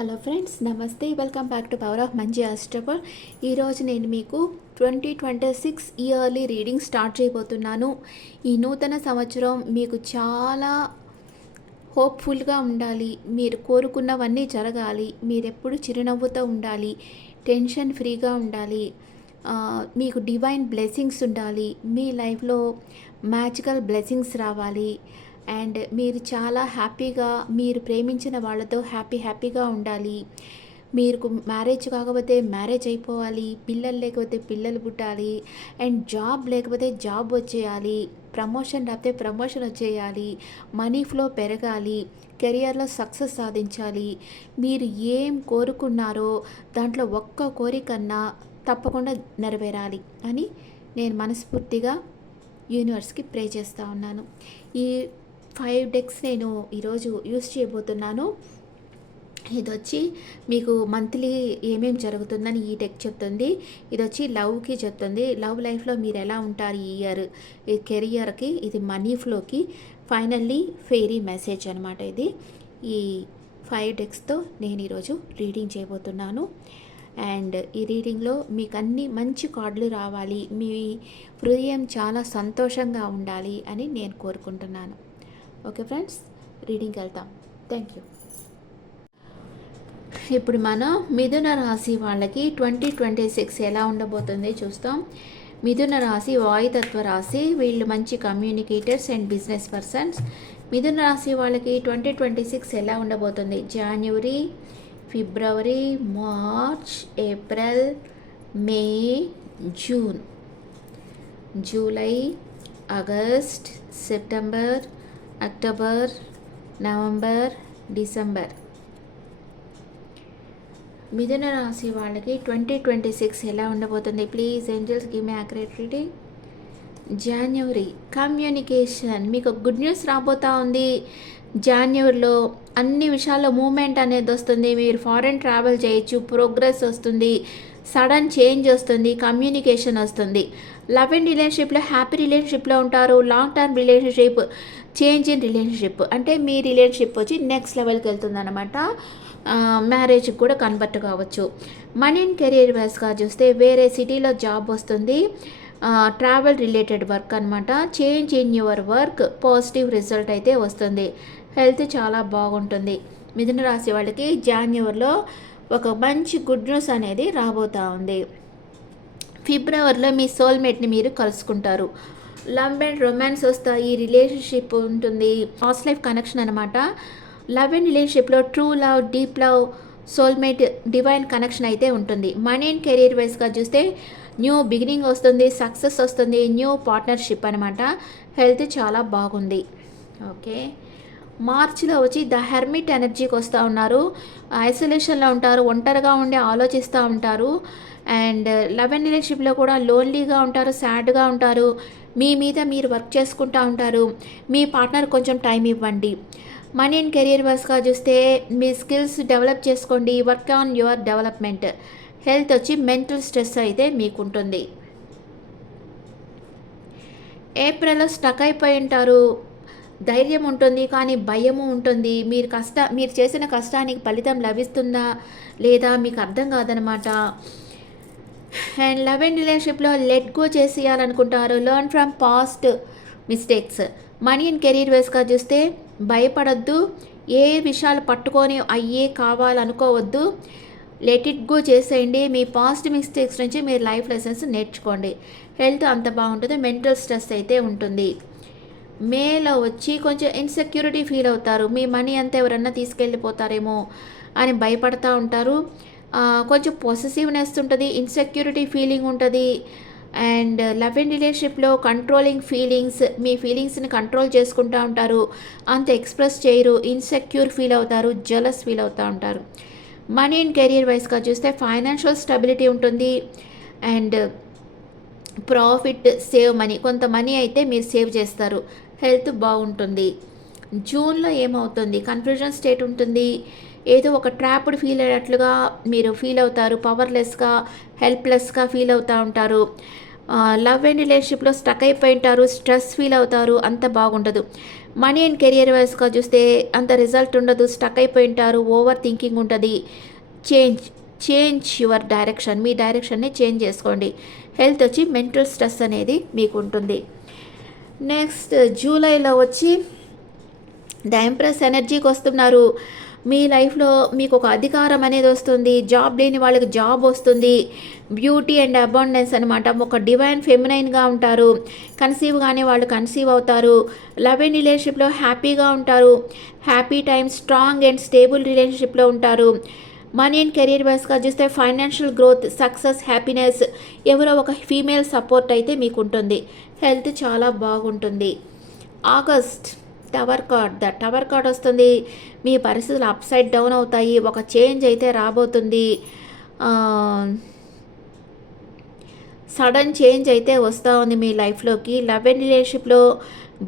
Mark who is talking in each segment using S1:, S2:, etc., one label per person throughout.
S1: Hello friends నమస్తే. Welcome back to power of మంచి అస్టపర్ ఈరోజు నేను మీకు twenty twenty six yearly reading start చేయబోతున్నాను. ఈ నూతన సంవత్సరం మీకు చాలా హోప్ఫుల్గా ఉండాలి. మీరు కోరుకున్నవన్నీ జరగాలి. మీరు ఎప్పుడు చిరునవ్వుతో ఉండాలి. టెన్షన్ ఫ్రీగా ఉండాలి. మీకు డివైన్ బ్లెస్సింగ్స్ ఉండాలి. మీ లైఫ్లో మ్యాజికల్ బ్లెస్సింగ్స్ రావాలి. అండ్ మీరు చాలా హ్యాపీగా మీరు ప్రేమించిన వాళ్ళతో హ్యాపీ హ్యాపీగా ఉండాలి. మీకు మ్యారేజ్ కాకపోతే మ్యారేజ్ అయిపోవాలి పిల్లలు లేకపోతే పిల్లలు పుట్టాలి అండ్ జాబ్ లేకపోతే జాబ్ వచ్చేయాలి ప్రమోషన్ రాకపోతే ప్రమోషన్ వచ్చేయాలి మనీ ఫ్లో పెరగాలి కెరియర్లో సక్సెస్ సాధించాలి. మీరు ఏం కోరుకున్నారో దాంట్లో ఒక్క కోరికన్నా తప్పకుండా నెరవేరాలి అని నేను మనస్ఫూర్తిగా యూనివర్స్కి ప్రే చేస్తూ ఉన్నాను. ఈ ఫైవ్ డెక్స్ నేను ఈరోజు యూస్ చేయబోతున్నాను. ఇది వచ్చి మీకు మంత్లీ ఏమేం జరుగుతుందని ఈ డెక్ చెప్తుంది. ఇది వచ్చి లవ్కి చెప్తుంది. లవ్ లైఫ్లో మీరు ఎలా ఉంటారు ఈ ఇయర్ ఈ కెరియర్కి ఇది మనీ ఫ్లోకి ఫైనల్లీ ఫెయిరీ మెసేజ్ అనమాట ఇది. ఈ ఫైవ్ డెక్స్తో నేను ఈరోజు రీడింగ్ చేయబోతున్నాను. అండ్ ఈ రీడింగ్లో మీకు అన్ని మంచి కార్డులు రావాలి. మీ హృదయం చాలా సంతోషంగా ఉండాలి అని నేను కోరుకుంటున్నాను. Okay friends? రీడింగ్కి వెళ్తాం. Thank you. ఇప్పుడు మనం మిథున రాశి వాళ్ళకి ట్వంటీ ట్వంటీ సిక్స్ ఎలా ఉండబోతుంది చూస్తాం. మిథున రాశి వాయుతత్వ రాశి వీళ్ళు మంచి కమ్యూనికేటర్స్ అండ్ బిజినెస్ పర్సన్స్. మిథున రాశి వాళ్ళకి ట్వంటీ ట్వంటీ సిక్స్ ఎలా ఉండబోతుంది? జనవరి ఫిబ్రవరి March April May June. July August September October November December. Mithuna రాశి వాళ్ళకి ట్వంటీ ట్వంటీ సిక్స్ ఎలా ఉండబోతుంది? Please angels give me accurate reading. January communication. మీకు గుడ్ న్యూస్ రాబోతా ఉంది. జాన్యువరిలో అన్ని విషయాల్లో మూమెంట్ అనేది వస్తుంది. మీరు ఫారెన్ ట్రావెల్ చేయొచ్చు ప్రోగ్రెస్ వస్తుంది సడన్ చేంజ్ వస్తుంది కమ్యూనికేషన్ వస్తుంది. లవ్ అండ్ రిలేషన్షిప్లో హ్యాపీ రిలేషన్షిప్లో ఉంటారు long term relationship change in relationship. అంటే మీ రిలేషన్షిప్ వచ్చి నెక్స్ట్ లెవెల్కి వెళ్తుంది అనమాట మ్యారేజ్కి కూడా కన్వర్ట్ కావచ్చు. మనీ అండ్ కెరీర్ వైస్గా చూస్తే వేరే సిటీలో జాబ్ వస్తుంది. ట్రావెల్ రిలేటెడ్ వర్క్ అనమాట change in your work positive result అయితే వస్తుంది. హెల్త్ చాలా బాగుంటుంది. మిథున రాశి వాళ్ళకి జాన్యువరిలో ఒక మంచి గుడ్ న్యూస్ అనేది రాబోతూ ఉంది. ఫిబ్రవరిలో మీ సోల్మేట్ని మీరు కలుసుకుంటారు. లవ్ అండ్ రొమాన్స్ వస్తాయి రిలేషన్షిప్ ఉంటుంది. పాస్ట్ లైఫ్ కనెక్షన్ అనమాట లవ్ అండ్ రిలేషన్షిప్లో true love deep love soulmate divine connection అయితే ఉంటుంది. మనీ అండ్ కెరీర్ వైస్గా చూస్తే న్యూ బిగినింగ్ వస్తుంది సక్సెస్ వస్తుంది న్యూ పార్ట్నర్షిప్ అనమాట హెల్త్ చాలా బాగుంది. ఓకే మార్చిలో వచ్చి ద హెర్మిట్ ఎనర్జీకి వస్తూ ఉన్నారు. ఐసోలేషన్లో ఉంటారు ఒంటరిగా ఉండి ఆలోచిస్తూ ఉంటారు. అండ్ లవ్ అండ్ రిలేషన్షిప్లో కూడా లోన్లీగా ఉంటారు సాడ్గా ఉంటారు. మీ మీద మీరు వర్క్ చేసుకుంటూ ఉంటారు. మీ పార్ట్నర్ కొంచెం టైం ఇవ్వండి. మనీ అండ్ కెరియర్ వర్స్గా చూస్తే మీ స్కిల్స్ డెవలప్ చేసుకోండి. Work on your development. Health వచ్చి మెంటల్ స్ట్రెస్ అయితే మీకుంటుంది. ఏప్రిల్లో స్టక్ అయిపోయి ఉంటారు. ధైర్యం ఉంటుంది కానీ భయము ఉంటుంది. మీరు కష్ట మీరు చేసిన కష్టానికి ఫలితం లభిస్తుందా లేదా మీకు అర్థం కాదనమాట. అండ్ లవ్ అండ్ రిలేషన్షిప్లో let go చేసేయాలనుకుంటారు learn from past mistakes money and career వేస్గా చూస్తే భయపడొద్దు. ఏ విషయాలు పట్టుకొని అయ్యే కావాలనుకోవద్దు. లెట్ ఇట్ గో చేసేయండి. మీ పాస్ట్ మిస్టేక్స్ నుంచి మీరు లైఫ్ లెసన్స్ నేర్చుకోండి. హెల్త్ అంత బాగుంటుంది. మెంటల్ స్ట్రెస్ అయితే ఉంటుంది. మేలో వచ్చి కొంచెం ఇన్సెక్యూరిటీ ఫీల్ అవుతారు. మీ మనీ అంతా ఎవరన్నా తీసుకెళ్ళిపోతారేమో అని భయపడతా ఉంటారు. కొంచెం పొసెసివ్నెస్ ఉంటుంది ఇన్సెక్యూరిటీ ఫీలింగ్ ఉంటుంది అండ్ లవ్ అండ్ రిలేషన్షిప్లో కంట్రోలింగ్ ఫీలింగ్స్ మీ ఫీలింగ్స్ని కంట్రోల్ చేసుకుంటూ ఉంటారు అంత ఎక్స్ప్రెస్ చేయరు ఇన్సెక్యూర్ ఫీల్ అవుతారు జలస్ ఫీల్ అవుతూ ఉంటారు. మనీ అండ్ కెరియర్ వైస్గా చూస్తే ఫైనాన్షియల్ స్టెబిలిటీ ఉంటుంది అండ్ ప్రాఫిట్ సేవ్ మనీ కొంత మనీ అయితే మీరు సేవ్ చేస్తారు హెల్త్ బాగుంటుంది. జూన్లో ఏమవుతుంది? కన్ఫ్యూజన్ స్టేట్ ఉంటుంది ఏదో ఒక ట్రాప్డ్ ఫీల్ అయ్యేటట్లుగా మీరు ఫీల్ అవుతారు పవర్లెస్గా హెల్ప్లెస్గా ఫీల్ అవుతూ ఉంటారు. లవ్ అండ్ రిలేషన్షిప్లో స్టక్ అయిపోయి ఉంటారు స్ట్రెస్ ఫీల్ అవుతారు అంత బాగుండదు. మనీ అండ్ కెరియర్ వైస్గా చూస్తే అంత రిజల్ట్ ఉండదు స్టక్ అయిపోయి ఉంటారు ఓవర్ థింకింగ్ ఉంటుంది. చేంజ్ చేంజ్ యువర్ డైరెక్షన్ మీ డైరెక్షన్ని చేంజ్ చేసుకోండి. హెల్త్ వచ్చి మెంటల్ స్ట్రెస్ అనేది మీకు ఉంటుంది. నెక్స్ట్ జూలైలో వచ్చి ద ఎంప్రెస్ ఎనర్జీకి వస్తున్నారు. మీ లైఫ్లో మీకు ఒక అధికారం అనేది వస్తుంది జాబ్ లేని వాళ్ళకి జాబ్ వస్తుంది. బ్యూటీ అండ్ అబాండెన్స్ అనమాట ఒక డివైన్ ఫెమినైన్గా ఉంటారు. కన్సీవ్ కానీ వాళ్ళు కన్సీవ్ అవుతారు. లవ్ అండ్ రిలేషన్షిప్లో హ్యాపీగా ఉంటారు. Happy time strong and stable రిలేషన్షిప్లో ఉంటారు. మనీ అండ్ కెరీర్ వైస్గా చూస్తే ఫైనాన్షియల్ గ్రోత్ సక్సెస్ హ్యాపీనెస్ ఎవరో ఒక ఫీమేల్ సపోర్ట్ అయితే మీకు ఉంటుంది హెల్త్ చాలా బాగుంటుంది. August tower card. The tower card వస్తుంది. మీ పరిస్థితులు అప్సైడ్ డౌన్ అవుతాయి. ఒక చేంజ్ అయితే రాబోతుంది. సడన్ చేంజ్ అయితే వస్తూ ఉంది మీ లైఫ్లోకి లవ్ అండ్ రిలేషన్షిప్లో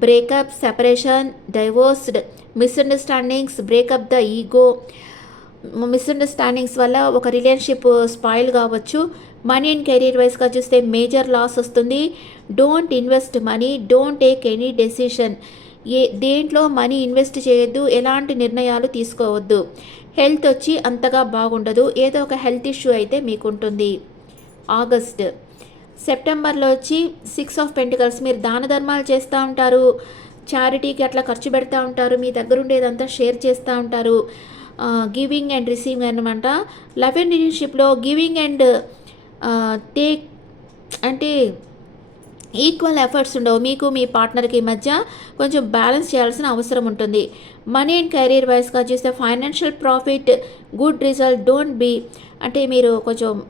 S1: breakup separation divorced misunderstandings breakup the ego misunderstandings వల్ల ఒక రిలేషన్షిప్ స్పాయిల్ కావచ్చు. మనీ అండ్ కెరీర్ వైస్గా చూస్తే మేజర్ లాస్ వస్తుంది. Don't invest money don't take any decision ఏ దేంట్లో మనీ ఇన్వెస్ట్ చేయొద్దు ఎలాంటి నిర్ణయాలు తీసుకోవద్దు. హెల్త్ వచ్చి అంతగా బాగుండదు ఏదో ఒక హెల్త్ ఇష్యూ అయితే మీకు ఉంటుంది ఆగస్ట్. సెప్టెంబర్లో వచ్చి సిక్స్ ఆఫ్ పెంటికల్స్ మీరు దాన ధర్మాలు చేస్తూ ఉంటారు చారిటీకి అట్లా ఖర్చు పెడతా ఉంటారు మీ దగ్గర ఉండేదంతా షేర్ చేస్తూ ఉంటారు. గివింగ్ అండ్ రిసీవింగ్ అనమాట లవ్ అండ్ రిలేషన్షిప్లో గివింగ్ అండ్ టేక్ అంటే ఈక్వల్ ఎఫర్ట్స్ ఉండవు. మీకు మీ పార్ట్నర్కి మధ్య కొంచెం బ్యాలెన్స్ చేయాల్సిన అవసరం ఉంటుంది. మనీ అండ్ కెరీర్ వైస్గా చూస్తే financial profit good result don't be అంటే మీరు కొంచెం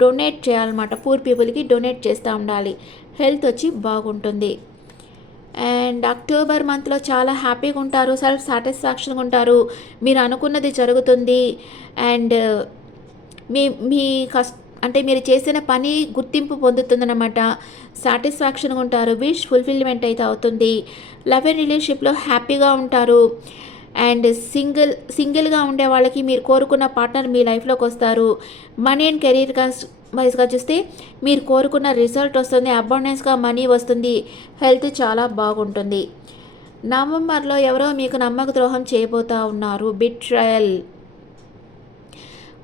S1: డొనేట్ చేయాలన్నమాట. పూర్ పీపుల్కి డొనేట్ చేస్తూ ఉండాలి. హెల్త్ వచ్చి బాగుంటుంది. అండ్ అక్టోబర్ మంత్లో చాలా హ్యాపీగా ఉంటారు. సెల్ఫ్ సాటిస్ఫాక్షన్గా ఉంటారు. మీరు అనుకున్నది జరుగుతుంది. అండ్ uh, మీ మీ కష్ట అంటే మీరు చేసిన పని గుర్తింపు పొందుతుందన్నమాట. సాటిస్ఫాక్షన్గా ఉంటారు. విష్ ఫుల్ఫిల్మెంట్ అయితే అవుతుంది. లవ్ అండ్ రిలేషన్షిప్లో హ్యాపీగా ఉంటారు. అండ్ సింగిల్ సింగిల్గా ఉండే వాళ్ళకి మీరు కోరుకున్న పార్ట్నర్ మీ లైఫ్లోకి వస్తారు. మనీ అండ్ కెరీర్ వైజ్గా చూస్తే మీరు కోరుకున్న రిజల్ట్ వస్తుంది. అబౌండెన్స్గా మనీ వస్తుంది. హెల్త్ చాలా బాగుంటుంది. నవంబర్లో ఎవరో మీకు నమ్మక ద్రోహం చేయబోతూ ఉన్నారు. బిట్ ట్రయల్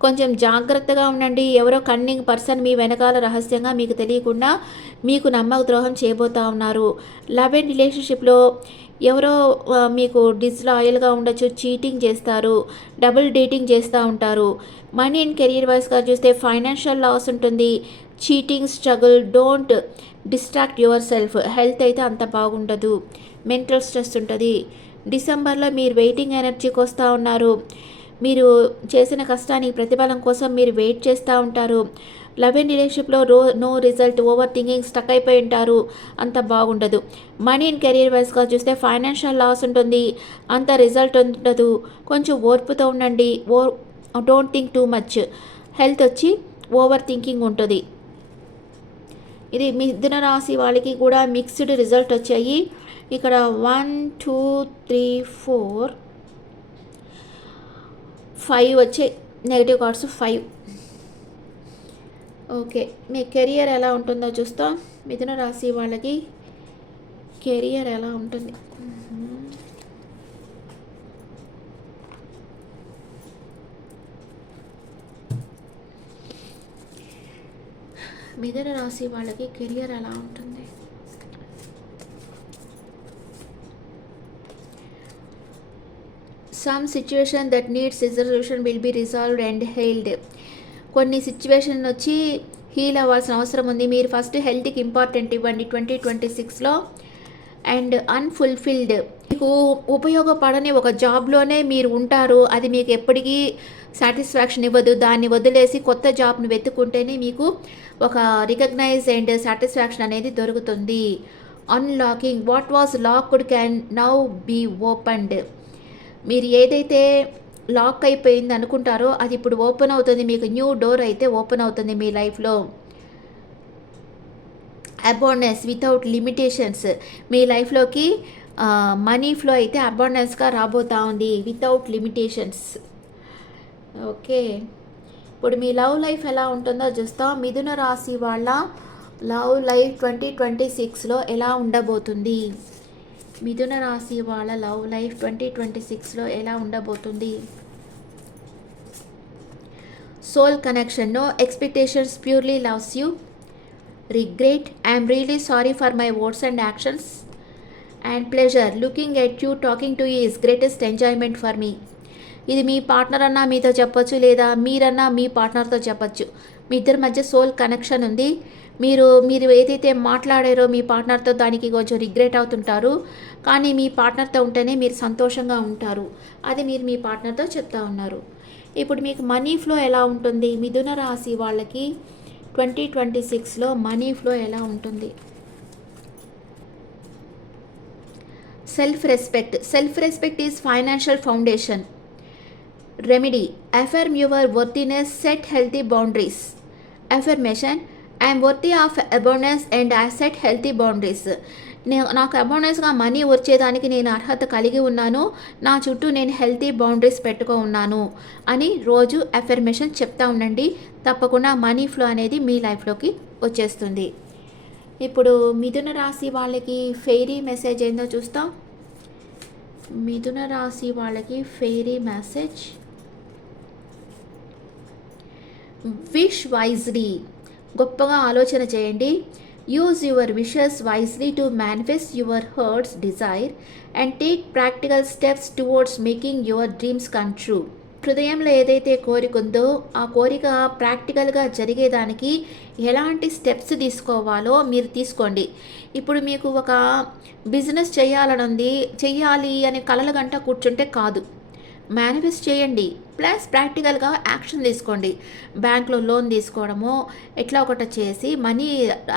S1: కొంచెం జాగ్రత్తగా ఉండండి. ఎవరో కన్నింగ్ పర్సన్ మీ వెనకాల రహస్యంగా మీకు తెలియకుండా మీకు నమ్మక ద్రోహం చేయబోతూ ఉన్నారు. లవ్ అండ్ రిలేషన్షిప్లో ఎవరో మీకు డిస్లాయల్గా ఉండొచ్చు చీటింగ్ చేస్తారు డబుల్ డేటింగ్ చేస్తూ ఉంటారు. మనీ అండ్ కెరీర్ వైస్గా చూస్తే ఫైనాన్షియల్ లాస్ ఉంటుంది. Cheating struggle don't distract yourself health అయితే అంత బాగుండదు. మెంటల్ స్ట్రెస్ ఉంటుంది. డిసెంబర్లో మీరు వెయిటింగ్ ఎనర్జీకి వస్తూ ఉన్నారు. మీరు చేసిన కష్టానికి ప్రతిఫలం కోసం మీరు వెయిట్ చేస్తూ ఉంటారు. లవ్ అండ్ రిలేషన్షిప్లో రో no result over thinking stuck అయిపోయి ఉంటారు. అంత బాగుండదు. మనీ అండ్ కెరీర్ వైస్గా చూస్తే ఫైనాన్షియల్ లాస్ ఉంటుంది. అంత రిజల్ట్ ఉండదు. కొంచెం ఓర్పుతో ఉండండి. ఓ don't think too much. Health వచ్చి ఓవర్ థింకింగ్ ఉంటుంది. ఇది మిథున రాశి వాళ్ళకి కూడా మిక్స్డ్ రిజల్ట్ వచ్చాయి. ఇక్కడ one two three four five వచ్చే నెగిటివ్ కార్డ్స్ ఫైవ్ ఓకే మీ కెరియర్ ఎలా ఉంటుందో చూస్తాం. మిథున రాశి వాళ్ళకి కెరియర్ ఎలా ఉంటుంది? మిథున రాశి వాళ్ళకి కెరియర్ ఎలా ఉంటుంది? Some situation that needs reservation will be resolved and hailed కొన్ని సిచ్యువేషన్ వచ్చి హీల్ అవ్వాల్సిన అవసరం ఉంది. మీరు ఫస్ట్ హెల్త్కి ఇంపార్టెంట్ ఇవ్వండి ట్వంటీ ట్వంటీ సిక్స్లో అండ్ అన్ఫుల్ఫిల్డ్ మీకు ఉపయోగపడని ఒక జాబ్లోనే మీరు ఉంటారు. అది మీకు ఎప్పటికీ సాటిస్ఫాక్షన్ ఇవ్వదు. దాన్ని వదిలేసి కొత్త జాబ్ను వెతుక్కుంటేనే మీకు ఒక రికగ్నైజ్ అండ్ సాటిస్ఫాక్షన్ అనేది దొరుకుతుంది. Unlocking what was locked can now be opened మీరు ఏదైతే లాక్ అయిపోయింది అనుకుంటారో అది ఇప్పుడు ఓపెన్ అవుతుంది. మీకు న్యూ డోర్ అయితే ఓపెన్ అవుతుంది మీ లైఫ్లో. Abundance without limitations. మీ లైఫ్లోకి మనీ ఫ్లో అయితే అబాండెన్స్గా రాబోతా ఉంది. Without limitations. ఓకే. ఇప్పుడు మీ లవ్ లైఫ్ ఎలా ఉంటుందో చూస్తాం. మిథున రాశి వాళ్ళ లవ్ లైఫ్ ట్వంటీ ట్వంటీ సిక్స్లో ఎలా ఉండబోతుంది? మిథున రాశి వాళ్ళ లవ్ లైఫ్ ట్వంటీ ట్వంటీ సిక్స్లో ఎలా ఉండబోతుంది? Soul connection no expectations purely loves you regret I'm really sorry for my words and actions and pleasure looking at you talking to you is greatest enjoyment for me ఇది మీ partner అన్నా మీతో చెప్పొచ్చు లేదా మీరన్నా మీ పార్ట్నర్తో చెప్పొచ్చు. మీ ఇద్దరి మధ్య సోల్ కనెక్షన్ ఉంది. మీరు మీరు ఏదైతే మాట్లాడారో మీ పార్ట్నర్తో దానికి కొంచెం రిగ్రెట్ అవుతుంటారు. కానీ మీ పార్ట్నర్తో ఉంటేనే మీరు సంతోషంగా ఉంటారు. అది మీరు మీ పార్ట్నర్తో చెప్తా ఉన్నారు. ఇప్పుడు మీకు మనీ ఫ్లో ఎలా ఉంటుంది? మిథున రాశి వాళ్ళకి ట్వంటీ ట్వంటీ సిక్స్లో మనీ ఫ్లో ఎలా ఉంటుంది? Self respect. Self respect is financial foundation. Remedy. affirm your worthiness. Set healthy boundaries. affirmation I'm worthy of abundance and I set healthy boundaries నేను నాకు అబోనెన్స్గా మనీ వచ్చేదానికి నేను అర్హత కలిగి ఉన్నాను. నా చుట్టూ నేను హెల్తీ బౌండరీస్ పెట్టుకో ఉన్నాను అని రోజు అఫర్మేషన్ చెప్తా ఉండండి. తప్పకుండా మనీ ఫ్లో అనేది మీ లైఫ్లోకి వచ్చేస్తుంది. ఇప్పుడు మిథున రాశి వాళ్ళకి ఫెయిరీ మెసేజ్ ఏందో చూస్తాం. మిథున రాశి వాళ్ళకి ఫెయిరీ మెసేజ్ విష్ వైజ్లీ గొప్పగా ఆలోచన చేయండి. Use your wishes wisely to manifest your heart's desire and take practical steps towards making your dreams come true హృదయంలో ఏదైతే కోరిక ఉందో ఆ కోరిక ప్రాక్టికల్గా జరిగేదానికి ఎలాంటి స్టెప్స్ తీసుకోవాలో మీరు తీసుకోండి. ఇప్పుడు మీకు ఒక బిజినెస్ చేయాలని ఉంది చెయ్యాలి అనే కలల గంట కూర్చుంటే కాదు. మేనిఫెస్ట్ చేయండి. ప్లస్ ప్రాక్టికల్గా యాక్షన్ తీసుకోండి. బ్యాంక్లో లోన్ తీసుకోవడమో ఎట్లా ఒకటి చేసి మనీ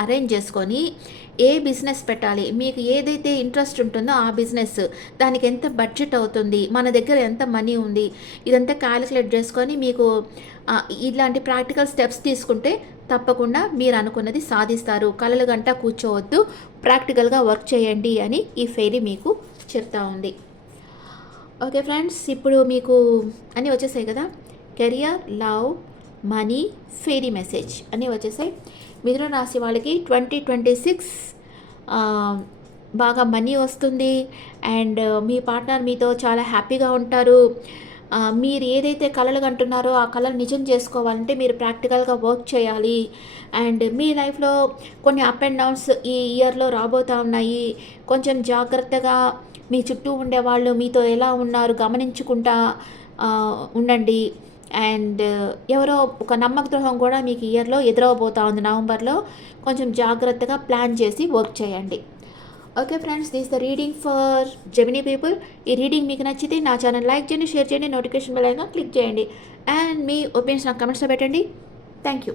S1: అరేంజ్ చేసుకొని ఏ బిజినెస్ పెట్టాలి మీకు ఏదైతే ఇంట్రెస్ట్ ఉంటుందో ఆ బిజినెస్ దానికి ఎంత బడ్జెట్ అవుతుంది మన దగ్గర ఎంత మనీ ఉంది ఇదంతా క్యాలిక్యులేట్ చేసుకొని మీకు ఇలాంటి ప్రాక్టికల్ స్టెప్స్ తీసుకుంటే తప్పకుండా మీరు అనుకున్నది సాధిస్తారు. కలలు గంట కూర్చోవద్దు. ప్రాక్టికల్గా వర్క్ చేయండి అని ఈ ఫెయిరీ మీకు చెప్తా ఉంది. ఓకే ఫ్రెండ్స్ ఇప్పుడు మీకు అన్నీ వచ్చేసాయి కదా? Career love money fairy message అన్నీ వచ్చేసాయి. మిథున రాశి వాళ్ళకి ట్వంటీ ట్వంటీ సిక్స్ బాగా మనీ వస్తుంది. అండ్ మీ పార్ట్నర్ మీతో చాలా హ్యాపీగా ఉంటారు. మీరు ఏదైతే కళలు కంటున్నారో ఆ కళలు నిజం చేసుకోవాలంటే మీరు ప్రాక్టికల్గా వర్క్ చేయాలి. అండ్ మీ లైఫ్లో కొన్ని అప్ అండ్ డౌన్స్ ఈ ఇయర్లో రాబోతూ ఉన్నాయి. కొంచెం జాగ్రత్తగా మీ చుట్టూ ఉండే వాళ్ళు మీతో ఎలా ఉన్నారు? గమనించుకుంటా ఉండండి. అండ్ ఎవరో ఒక నమ్మక ద్రోహం కూడా మీకు ఇయర్లో ఎదురవబోతా ఉంది. నవంబర్లో కొంచెం జాగ్రత్తగా ప్లాన్ చేసి వర్క్ చేయండి. Okay friends this the reading for Gemini people. ఈ రీడింగ్ మీకు నచ్చితే నా ఛానల్ లైక్ చేయండి షేర్ చేయండి నోటిఫికేషన్ బెల్ అయినా క్లిక్ చేయండి. అండ్ మీ ఒపీనియన్స్ నాకు కమెంట్స్లో పెట్టండి. Thank you